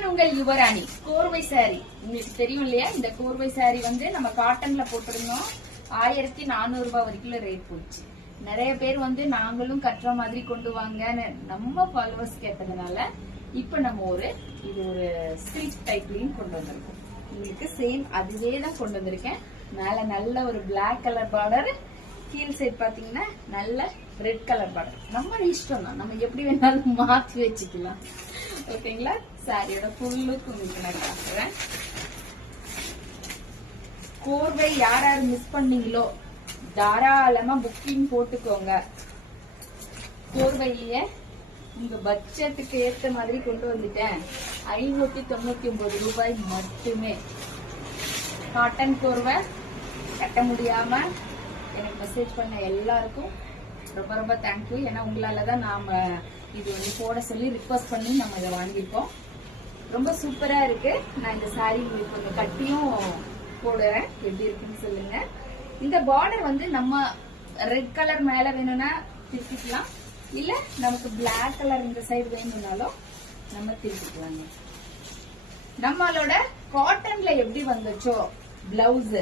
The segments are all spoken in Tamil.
நான் உங்கள் யுவராணி. கோர்வை சாரி உங்களுக்கு தெரியும் இல்லையா? இந்த கோர்வை சாரி வந்து நம்ம காட்டன்ல போட்டிருந்தோம். 1400 ரூபாய் வரைக்கும் ரேட் போச்சு. நிறைய பேர் வந்து நாங்களும் கட்டுற மாதிரி கொண்டு வாங்க நம்ம ஃபாலோவர்ஸ் கேட்டதுனால இப்ப நம்ம இது ஒரு சில்க் டைப்லயும் கொண்டு வந்திருக்கோம். உங்களுக்கு சேம் அதுவே தான் கொண்டு வந்திருக்கேன். மேல நல்ல ஒரு பிளாக் கலர் பார்டர், கீழ் சைட் பாத்தீங்கன்னா நல்ல ரெட் கலர் பார்டர். நம்ம இஷ்டம் தான், நம்ம எப்படி வேணாலும் மாற்றி வச்சுக்கலாம். ஓகேங்களா? சாரியோட ஃபுல் லுக் உங்களுக்கு நான் காட்டுறேன். கோர்வை யார் யார் மிஸ் பண்ணீங்களோ தாராளமா புக்கிங் போட்டுக்கோங்க. கோர்வையிலேயே உங்க பட்ஜெட்டுக்கு ஏத்த மாதிரி கொண்டு வந்துட்டேன். 599 ரூபாய் மட்டுமே. காட்டன் கோர்வை கட்ட முடியாம எனக்கு மெசேஜ் பண்ண எல்லாருக்கும் ரொம்ப ரொம்ப தேங்க்யூ. ஏன்னா உங்களாலதான் நாம இது வந்து போட சொல்லி ரிக்வஸ்ட் பண்ணி நம்ம இதை வாங்கியிருக்கோம். ரொம்ப சூப்பரா இருக்கு. நான் இந்த சாரி உங்களுக்கு கொஞ்சம் கட்டியும் போடுறேன், எப்படி இருக்குன்னு சொல்லுங்க. இந்த பார்டர் வந்து நம்ம ரெட் கலர் மேல வேணும்னா திருப்பிக்கலாம், இல்ல நமக்கு பிளாக் கலர் இந்த சைடு வேணும்னாலும் நம்ம திருப்பிக்கலாங்க. நம்மளோட காட்டன்ல எப்படி வந்துச்சோ பிளவுஸ்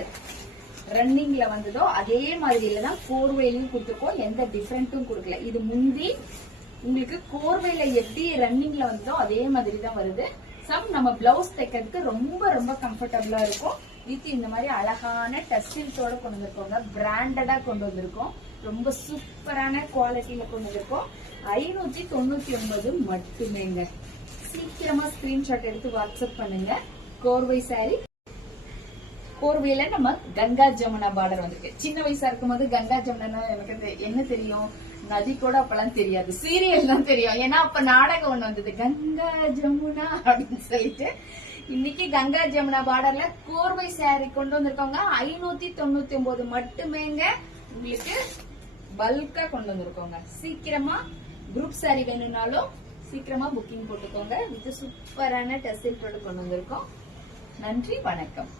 ரன்னிங்ல வந்ததோ அதே மாதிரில தான் கோர்வையிலையும் கொடுத்துருக்கோம். எந்த டிஃபரெண்ட்டும் கொடுக்கல. இது முந்தி உங்களுக்கு கோர்வையில எப்படி ரன்னிங்ல வந்ததோ அதே மாதிரி தான் வருது. நம்ம பிளவுஸ் தைக்கிறதுக்கு ரொம்ப ரொம்ப கம்ஃபர்டபுளா இருக்கும். வித் இந்த மாதிரி அழகான டஸ்டில்ஸோட கொண்டு வந்திருக்கோங்க. பிராண்டடா கொண்டு வந்திருக்கோம். ரொம்ப சூப்பரான குவாலிட்டியில கொண்டு வந்திருக்கோம். 599 மட்டுமேங்க. சீக்கிரமா ஸ்கிரீன்ஷாட் எடுத்து வாட்ஸ்அப் பண்ணுங்க. கோர்வை சாரி. கோர்வையில நம்ம கங்கா ஜமுனா பார்டர் வந்துருக்கு. சின்ன வயசா இருக்கும் போது கங்கா ஜமுனா எனக்கு என்ன தெரியும், நதி கூட அப்பெல்லாம் தெரியாது, சீரியல் தான் தெரியும். ஏன்னா அப்ப நாடகம் ஒண்ணு வந்தது கங்கா ஜமுனா அப்படின்னு சொல்லிட்டு. இன்னைக்கு கங்கா ஜமுனா பார்டர்ல கோர்வை சாரி கொண்டு வந்திருக்கோங்க. 599 மட்டுமேங்க. உங்களுக்கு பல்கா கொண்டு வந்திருக்கோங்க. சீக்கிரமா குரூப் சாரி வேணும்னாலும் சீக்கிரமா புக்கிங் போட்டுக்கோங்க. வித் சூப்பரான டெஸ்டில் கொண்டு வந்திருக்கோம். நன்றி, வணக்கம்.